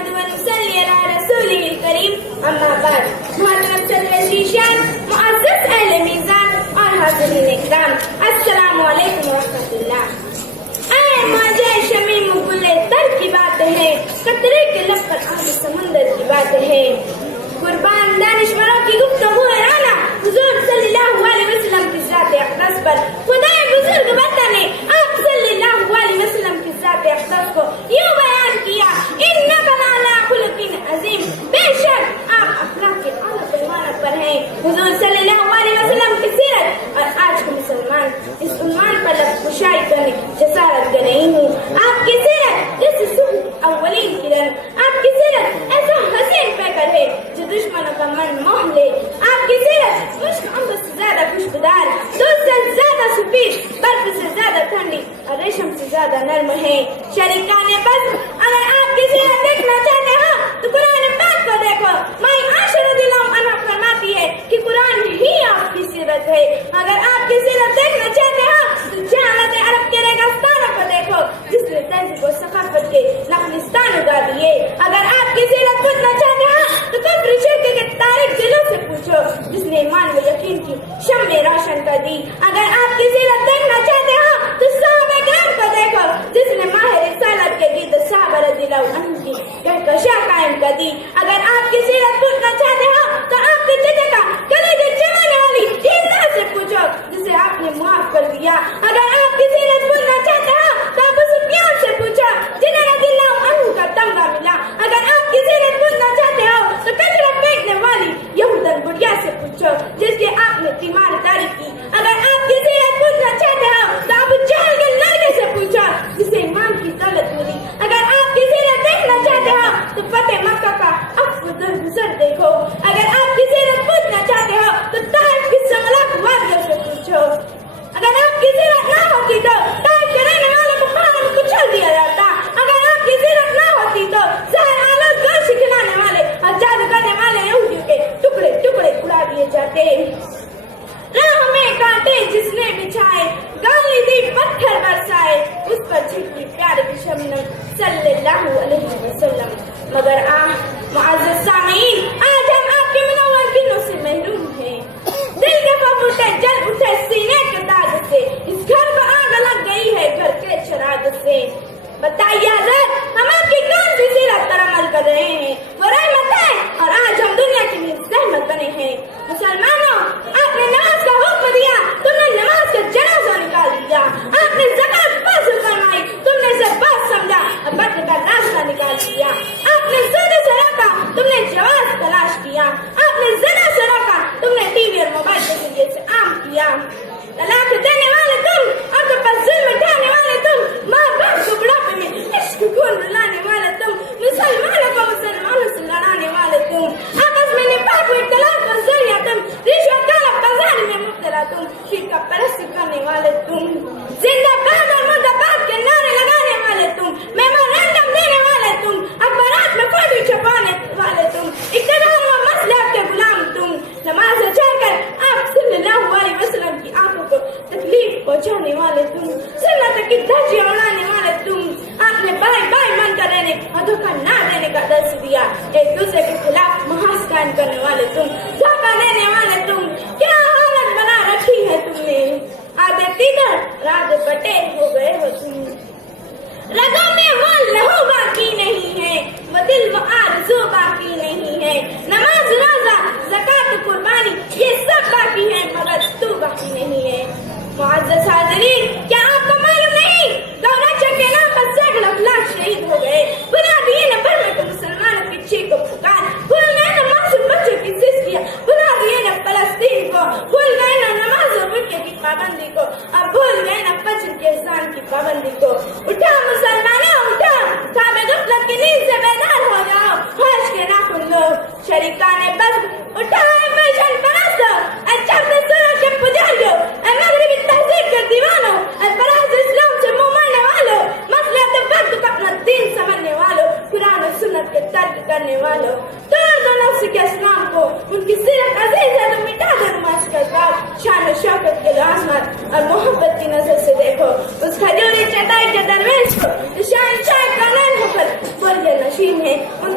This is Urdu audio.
نحمد ونصلي على رسوله الكريم اما بعد محترم صدر شیشان معزز اہل میزان اور حاضرین اکرام السلام علیکم ورحمۃ اللہ۔ اے ماجہ شمیم گل تر کی بات ہے، قطرے کے لب پر آب سمندر کی بات ہے، قربان دانشوروں کی گفتگو رانا حضور صلی اللہ علیہ وسلم کی ذات اقدس پر خدا بزرگ وطن نے آپ صلی اللہ علیہ وسلم کی ذات اقدس کو یوں بیان کیا، انک لعلی خلق عظیم، بے شک آپ اخلاق کے اعلیٰ پیمانے پر ہیں۔ حضور صلی اللہ علیہ وسلم کی سیرت اور آج کے مسلمان اس عنوان پر لفظ کشائی کرنے جسارت کر رہی ہوں۔ آپ کی سیرت جیسے صبح اولین کرن، آپ کی سیرت ایسا حسین پیکر ہے جو دشمنوں کا من موہ لے، آپ کی سیرت مشک امبر سے زیادہ خوشبودار، دودھ سے زیادہ سفید، برف سے زیادہ ٹھنڈی اور ریشم سے زیادہ نرم ہے۔ شریکان بس اگر آپ کی سیرت دیکھنا چاہتے ہو تو قرآن پاک کو دیکھو۔ مائی عائشہ رضی اللہ عنہا فرماتی ہے کہ قرآن ہی آپ کی سیرت ہے۔ اگر آپ کی سیرت دیکھنا چاہتے ہو تو جہالت عرب کے ریگستانوں کو دیکھو جس نے تہذیب و ثقافت کے نخلستان اگا دیے۔ اگر آپ کی سیرت پوچھنا چاہتے ہو تو کفر شرک کے تاریخ دلوں سے پوچھو جس نے ایمان و یقین کی شمع روشن کر دی۔ اگر آپ کی سیرت دیکھنا چاہتے ہو تو صحابہ کرام کو دیکھو جس نے ماہ رسالت کے گیت صحابہ رضی اللہ عنہ کی کہکشاں قائم کر دی۔ اگر آپ کی سیرت پوچھنا چاہتے ہو تو آپ کے چچے کا کلیجہ چبانے والی ہندا سے پوچھو جسے آپ نے معاف کر دیا۔ اگر آپ کی سیرت پوچھنا چاہتے ہو تو ابو سفیان سے پوچھو جنہیں رضی اللہ عنہ کا تمغہ ملا۔ اگر آپ کی سیرت پوچھنا چاہتے ہو تو کچرا پھینکنے والی یہودن بڑھیا سے پوچھو جس کے آپ نے تیمارداری کی۔ اگر آپ کی سیرت پوچھنا چاہتے ہو تو ابو جہل کے لڑکے سے پوچھو جسے ایمان کی دولت ملی۔ اگر آپ کی سیرت دیکھنا چاہتے ہو تو فتح مکہ کا افضل گزر دیکھو۔ اگر آپ کی سیرت پوچھنا چاہتے ہو تو طائف کی سنگلاخ وادیوں سے پوچھو۔ اگر آپ کی سیرت نہ ہوتی تو طائف کے رہنے والے کو پہاڑ میں کچل دیا جاتا۔ اگر آپ کی سیرت نہ ہوتی تو زہر آلود گوشت کھلانے والے اور جادو کرنے والے یہودیوں کے ٹکڑے ٹکڑے اڑا دیے جاتے۔ راہ میں کانٹے جس نے بچھائے، گالی دی پتھر برسائے، اس پر چھٹی پیار کی شبنم صلی اللہ علیہ وسلم۔ مگر معزز سامعین، آج ہم آپ کے منور گنوں سے محروم ہیں۔ دل کے پھپھوٹے جل اٹھے سینے کے داغ سے، اس گھر کو آگ لگ گئی ہے گھر کے چراغ سے۔ بتائیے حضرت ہم آپ کی کون سی سیرت پر عمل کر رہے ہیں؟ وہ رحمت ہے اور آج ہم دنیا کے لیے زحمت بنے ہیں۔ مسلمانوں، آپ نے نماز کا حکم دیا، تم نے نماز کا جنازہ نکال دیا۔ آپ نے زکات فرض فرمائی، تم نے اسے بات سمجھا اور بدل کا راستہ نکال دیا۔ آپ نے سود سے روکا، تم نے جواز تلاش کیا۔ آپ نے زنا سے روکا، تم نے ٹی وی اور موبائل کے ذریعے سے عام کیا۔ طلاق دینے والے تم، عورتوں پر ظلم ڈھانے والے تم، ماں باپ کو بڑھاپے میں عشق خون رلانے والے تم، مسلمانوں کو مسلمانوں سے لڑانے والے تم، آپس میں نفاق میں اختلاف کا ذریعہ تم، رشوت طلب بازاری میں مبتلا تم، فرقہ پرستی کرنے والے تم، زندہ باد اور مردہ باد کے نعرے لگانے والے تم، میمورنڈم دینے والے تم، اخبارات میں فوٹو چھپانے والے تم، اقتدار و مصلحت کے غلام تم، نماز چھوڑ کر آپ صلی اللہ علیہ وسلم کی آنکھوں کو تکلیف پہنچانے والے تم، سنت کی دھجیاں اڑانے والے تم، آپ نے بھائی بھائی من کر رہنے اور دھوکہ نہ دینے کا درس دیا، ایک دوسرے کے خلاف محاذ قائم کرنے والے تم، دھوکہ دینے والے تم، کیا حالت بنا رکھی ہے تم نے، آدھے تیدر رات بٹے ہو گئے ہو تم، رگوں میں وہ لہو باقی نہیں ہے، وہ دل و آرزو باقی نہیں ہے، نماز روزہ زکات قربانی یہ سب باقی ہے مگر تو باقی نہیں ہے۔ معزز حاضرین، کیا آپ کو معلوم نہیں گوراچر کے نام پر سینکڑوں لاکھ شہید ہو گئے، بنا دیے نہ بھرنے کو مسلمانوں کی چیخ کو پکار، بھول گئے نہ معصوم بچوں کی سسکیاں، بنا دیے نہ فلسطین کو، بھول گئے نہ نماز و رکوع کی پابندی کو، اور بھول گئے نہ فجر کے اذان کی پابندی کو۔ اٹھا مسلمانوں اٹھا، خواب غفلت کی نیند سے بیدار ہو جاؤ، ہوش کے ناخن لو، شریکان بس اٹھائے مشن پرستو، اے چاہتے سروں کے پجاریوں، اے مغربی تہذیب کے دیوانوں، اے فراز اسلام سے منہ موڑنے والوں، مصلحت وقت کو اپنا دین سمجھنے والوں، قرآن و سنت کے ترک کرنے والوں، توڑ دو نفس کے اسلام کو، ان کی سیرت عزیز ہے تو مٹا دو نماز کا کاف، شان و شوکت کے لازمت اور محبت کی نظر سے دیکھو اس کھجوری چٹائی کے درویش کو، شاہ کونین ہو کر بول نشین ہے، ان